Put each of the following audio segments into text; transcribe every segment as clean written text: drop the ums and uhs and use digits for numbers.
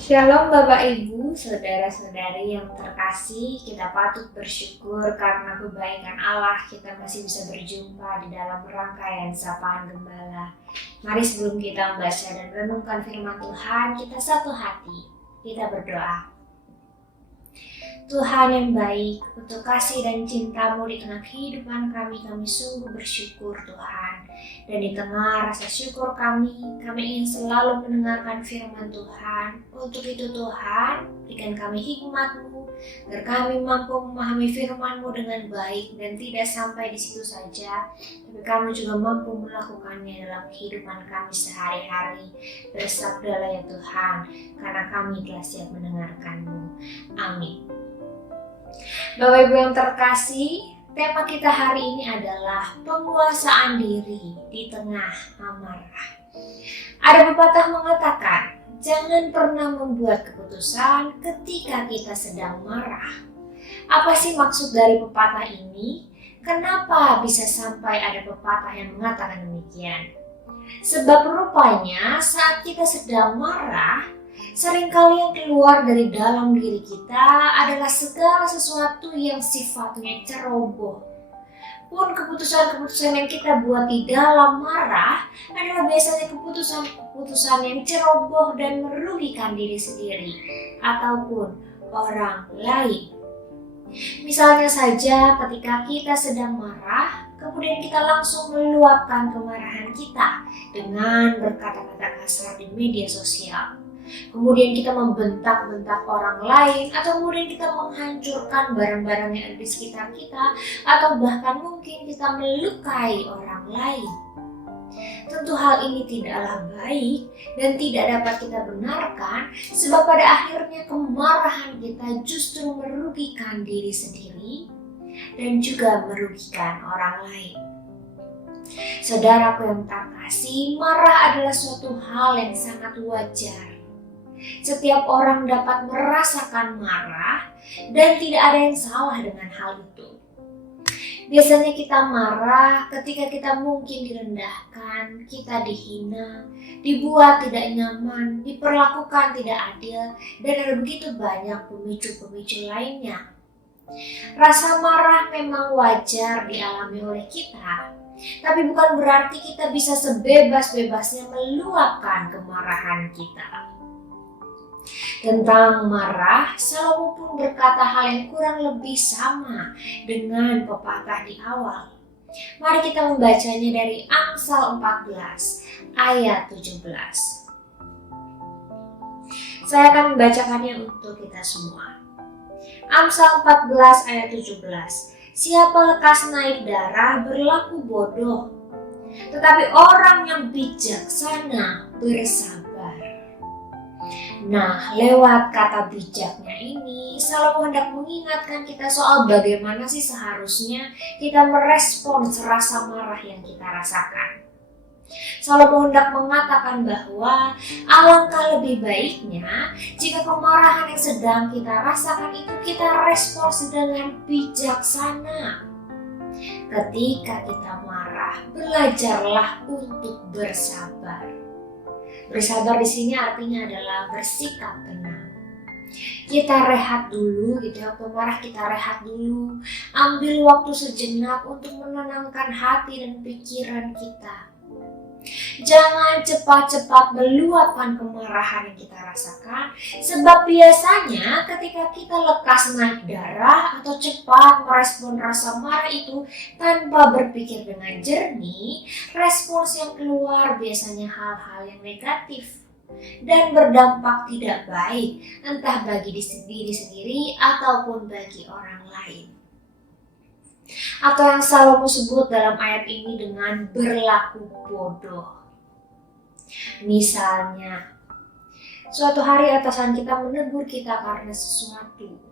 Shalom Bapak Ibu, saudara-saudari yang terkasih, kita patut bersyukur karena kebaikan Allah kita masih bisa berjumpa di dalam rangkaian Sapaan Gembala. Mari sebelum kita membaca dan merenungkan firman Tuhan, kita satu hati, kita berdoa. Tuhan yang baik, untuk kasih dan cinta-Mu di tengah kehidupan kami sungguh bersyukur Tuhan. Dan di tengah rasa syukur kami ingin selalu mendengarkan firman Tuhan. Untuk itu Tuhan, berikan kami hikmat-Mu, agar kami mampu memahami firman-Mu dengan baik dan tidak sampai di situ saja, tapi kami juga mampu melakukannya dalam kehidupan kami sehari-hari. Bersabdalah ya Tuhan, karena kami telah siap mendengarkan-Mu. Amin. Bapak Ibu yang terkasih, tema kita hari ini adalah penguasaan diri di tengah amarah. Ada pepatah mengatakan, jangan pernah membuat keputusan ketika kita sedang marah. Apa sih maksud dari pepatah ini? Kenapa bisa sampai ada pepatah yang mengatakan demikian? Sebab rupanya saat kita sedang marah, seringkali yang keluar dari dalam diri kita adalah segala sesuatu yang sifatnya ceroboh. Pun keputusan-keputusan yang kita buat di dalam marah adalah biasanya keputusan-keputusan yang ceroboh dan merugikan diri sendiri ataupun orang lain. Misalnya saja ketika kita sedang marah, kemudian kita langsung meluapkan kemarahan kita dengan berkata-kata kasar di media sosial. Kemudian kita membentak-bentak orang lain, atau kemudian kita menghancurkan barang-barang yang ada di sekitar kita, atau bahkan mungkin kita melukai orang lain. Tentu hal ini tidaklah baik dan tidak dapat kita benarkan, sebab pada akhirnya kemarahan kita justru merugikan diri sendiri dan juga merugikan orang lain. Saudaraku yang terkasih, marah adalah suatu hal yang sangat wajar. Setiap orang dapat merasakan marah dan tidak ada yang salah dengan hal itu. Biasanya kita marah ketika kita mungkin direndahkan, kita dihina, dibuat tidak nyaman, diperlakukan tidak adil, dan ada begitu banyak pemicu-pemicu lainnya. Rasa marah memang wajar dialami oleh kita, tapi bukan berarti kita bisa sebebas-bebasnya meluapkan kemarahan kita. Tentang marah, Salomo pun berkata hal yang kurang lebih sama dengan pepatah di awal. Mari kita membacanya dari Amsal 14 ayat 17. Saya akan membacakannya untuk kita semua. Amsal 14 ayat 17. Siapa lekas naik darah berlaku bodoh, tetapi orang yang bijaksana bersabar. Nah, lewat kata bijaknya ini, Salomo hendak mengingatkan kita soal bagaimana sih seharusnya kita merespons rasa marah yang kita rasakan. Salomo hendak mengatakan bahwa alangkah lebih baiknya jika kemarahan yang sedang kita rasakan itu kita respons dengan bijaksana. Ketika kita marah, belajarlah untuk bersabar. Bersabar di sini artinya adalah bersikap tenang. Kita rehat dulu gitu ya, waktu marah kita rehat dulu. Ambil waktu sejenak untuk menenangkan hati dan pikiran kita. Jangan cepat-cepat meluapkan kemarahan yang kita rasakan, sebab biasanya ketika kita lekas naik darah atau cepat merespon rasa marah itu tanpa berpikir dengan jernih, respons yang keluar biasanya hal-hal yang negatif dan berdampak tidak baik, entah bagi diri sendiri ataupun bagi orang lain. Atau yang Salomo sebut dalam ayat ini dengan berlaku bodoh. Misalnya, suatu hari atasan kita menegur kita karena sesuatu.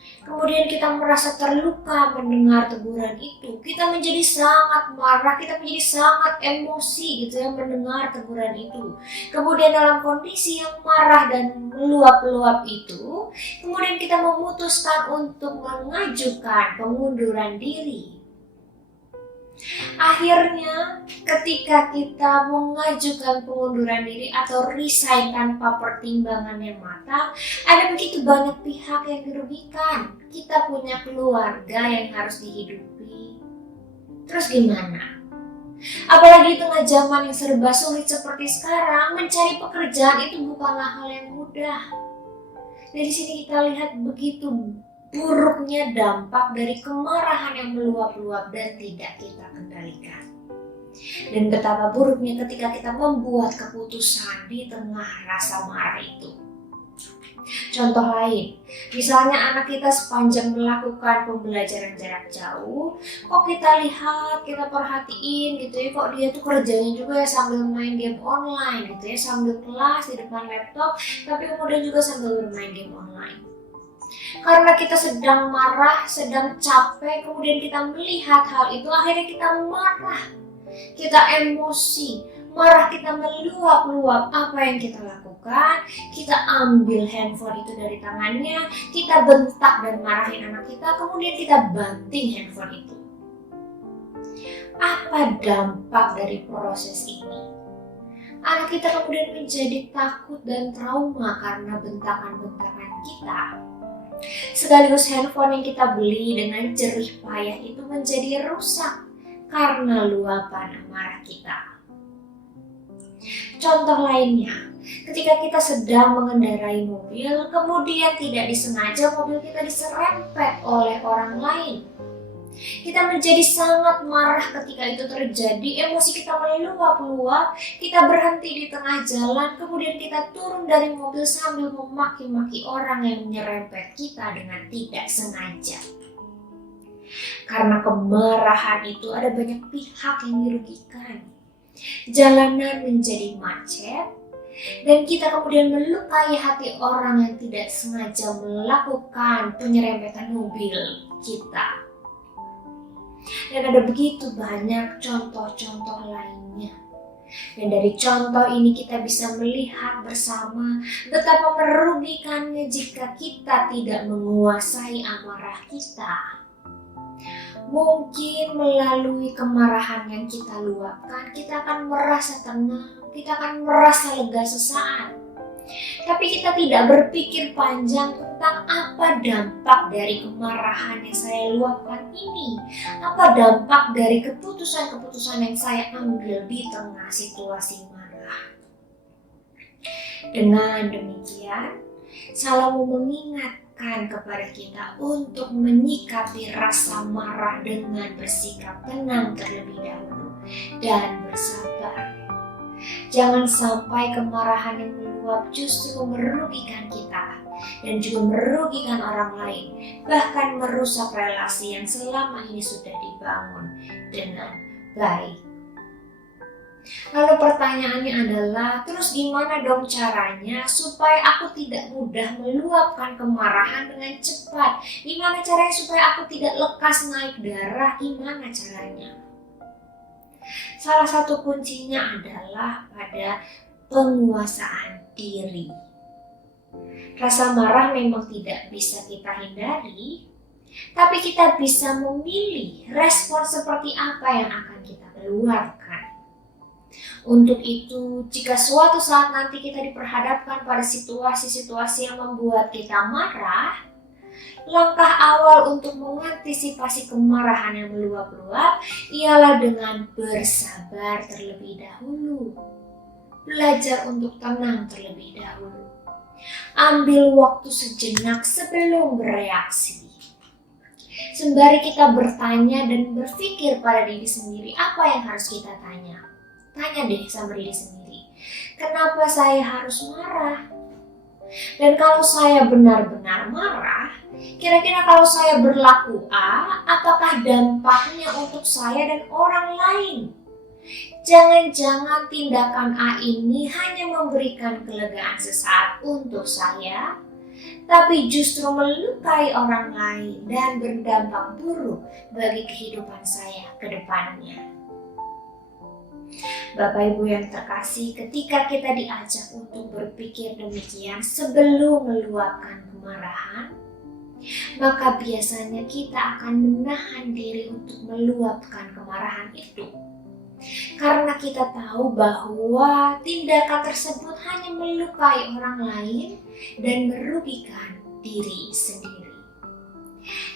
Kemudian kita merasa terluka mendengar teguran itu. Kita menjadi sangat marah, kita menjadi sangat emosi gitu ya mendengar teguran itu. Kemudian dalam kondisi yang marah dan meluap-luap itu, kemudian kita memutuskan untuk mengajukan pengunduran diri. Akhirnya, ketika kita mengajukan pengunduran diri atau resign tanpa pertimbangan yang matang, ada begitu banyak pihak yang dirugikan. Kita punya keluarga yang harus dihidupi. Terus gimana? Apalagi di tengah zaman yang serba sulit seperti sekarang, mencari pekerjaan itu bukanlah hal yang mudah. Dari sini kita lihat begitu buruknya dampak dari kemarahan yang meluap-luap dan tidak kita kendalikan. Dan betapa buruknya ketika kita membuat keputusan di tengah rasa marah itu. Contoh lain, misalnya anak kita sepanjang melakukan pembelajaran jarak jauh, kok kita lihat, kita perhatiin gitu ya, kok dia tuh kerjanya juga ya sambil main game online gitu ya, sambil kelas di depan laptop, tapi kemudian juga sambil bermain game online. Karena kita sedang marah, sedang capek, kemudian kita melihat hal itu, akhirnya kita marah, kita emosi, marah kita meluap-luap. Apa yang kita lakukan? Kita ambil handphone itu dari tangannya, kita bentak dan marahin anak kita, kemudian kita banting handphone itu. Apa dampak dari proses ini? Anak kita kemudian menjadi takut dan trauma karena bentakan-bentakan kita. Sekaligus handphone yang kita beli dengan jerih payah itu menjadi rusak karena luapan amarah kita. Contoh lainnya, ketika kita sedang mengendarai mobil, kemudian tidak disengaja mobil kita diserempet oleh orang lain. Kita menjadi sangat marah ketika itu terjadi, emosi kita meluap-luap, kita berhenti di tengah jalan, kemudian kita turun dari mobil sambil memaki-maki orang yang menyerempet kita dengan tidak sengaja. Karena kemarahan itu ada banyak pihak yang dirugikan. Jalanan menjadi macet, dan kita kemudian melukai hati orang yang tidak sengaja melakukan penyerempetan mobil kita. Dan ada begitu banyak contoh-contoh lainnya. Dan dari contoh ini kita bisa melihat bersama betapa merugikannya jika kita tidak menguasai amarah kita. Mungkin melalui kemarahan yang kita luapkan, kita akan merasa tenang, kita akan merasa lega sesaat. Tapi kita tidak berpikir panjang tentang apa dampak dari kemarahan yang saya luapkan ini. Apa dampak dari keputusan-keputusan yang saya ambil di tengah situasi marah. Dengan demikian, Salomo mengingatkan kepada kita untuk menyikapi rasa marah dengan bersikap tenang terlebih dahulu dan bersabar. Jangan sampai kemarahan yang meluap justru merugikan kita dan juga merugikan orang lain, bahkan merusak relasi yang selama ini sudah dibangun dengan baik. Lalu pertanyaannya adalah, terus gimana dong caranya supaya aku tidak mudah meluapkan kemarahan dengan cepat? Gimana caranya supaya aku tidak lekas naik darah? Gimana caranya? Salah satu kuncinya adalah pada penguasaan diri. Rasa marah memang tidak bisa kita hindari, tapi kita bisa memilih respon seperti apa yang akan kita keluarkan. Untuk itu, jika suatu saat nanti kita diperhadapkan pada situasi-situasi yang membuat kita marah, langkah awal untuk mengantisipasi kemarahan yang meluap-luap ialah dengan bersabar terlebih dahulu. Belajar untuk tenang terlebih dahulu. Ambil waktu sejenak sebelum bereaksi. Sembari kita bertanya dan berpikir pada diri sendiri, apa yang harus kita tanya? Tanya deh sama diri sendiri, kenapa saya harus marah? Dan kalau saya benar-benar marah, kira-kira kalau saya berlaku A, apakah dampaknya untuk saya dan orang lain? Jangan-jangan tindakan A ini hanya memberikan kelegaan sesaat untuk saya, tapi justru melukai orang lain dan berdampak buruk bagi kehidupan saya ke depannya. Bapak Ibu yang terkasih, ketika kita diajak untuk berpikir demikian sebelum meluapkan kemarahan, maka biasanya kita akan menahan diri untuk meluapkan kemarahan itu. Karena kita tahu bahwa tindakan tersebut hanya melukai orang lain dan merugikan diri sendiri.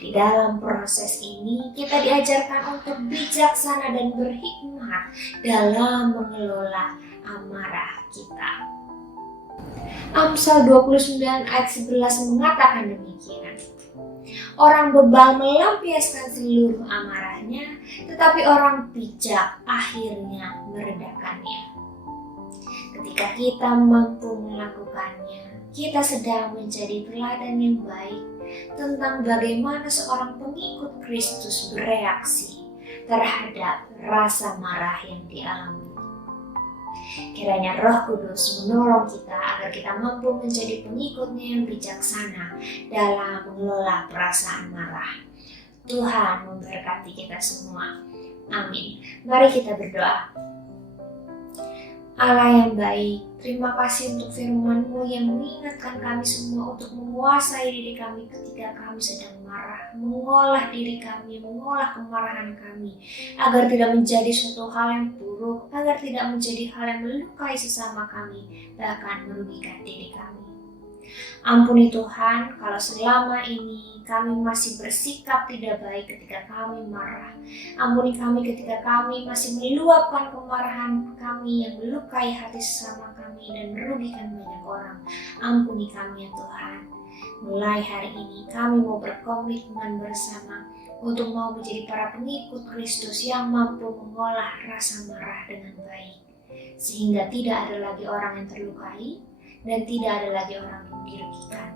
Di dalam proses ini, kita diajarkan untuk bijaksana dan berhikmat dalam mengelola amarah kita. Amsal 29 ayat 11 mengatakan demikian. Orang bebal melampiaskan seluruh amarahnya, tetapi orang bijak akhirnya meredakannya. Ketika kita mampu melakukannya, kita sedang menjadi teladan yang baik tentang bagaimana seorang pengikut Kristus bereaksi terhadap rasa marah yang dialami. Kiranya Roh Kudus menolong kita agar kita mampu menjadi pengikutnya yang bijaksana dalam mengelola perasaan marah. Tuhan memberkati kita semua. Amin. Mari kita berdoa. Allah yang baik, terima kasih untuk firman-Mu yang mengingatkan kami semua untuk menguasai diri kami ketika kami sedang marah, mengolah diri kami, mengolah kemarahan kami, agar tidak menjadi suatu hal yang buruk, agar tidak menjadi hal yang melukai sesama kami, bahkan merugikan diri kami. Ampuni Tuhan, kalau selama ini kami masih bersikap tidak baik ketika kami marah. Ampuni kami ketika kami masih meluapkan kemarahan kami yang melukai hati sesama kami dan merugikan banyak orang. Ampuni kami ya Tuhan. Mulai hari ini kami mau berkomitmen bersama untuk mau menjadi para pengikut Kristus yang mampu mengolah rasa marah dengan baik. Sehingga tidak ada lagi orang yang terlukai dan tidak ada lagi orang yang dirugikan.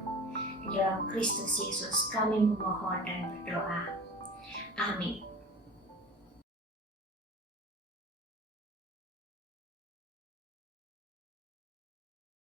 Di dalam Kristus Yesus kami memohon dan berdoa. Amin.